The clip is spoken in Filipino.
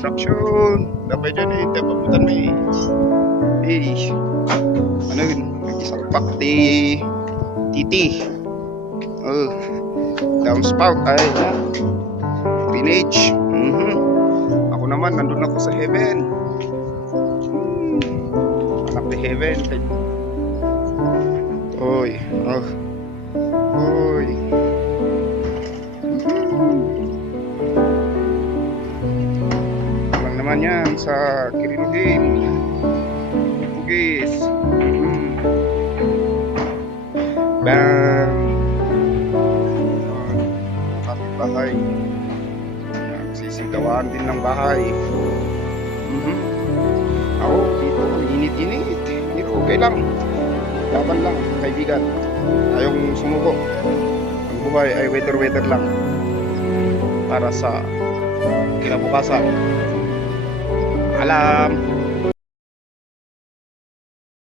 construction. Dapat dyan eh, dapat putan may ano yun, nag-isalpak titi. Downspout, ay na. Drainage. Ako naman, nandun ako sa heaven. Anak ni heaven. Oy. Lang naman yan sa Kirinugin. Pugis. Bang. Bahay. Nagsisigawan din ng bahay. Ako dito, init-init. Pero okay lang. Laban lang, kaibigan. Ayong sumuko. Ang buhay ay weather lang. Para sa kinabukasan. Alam.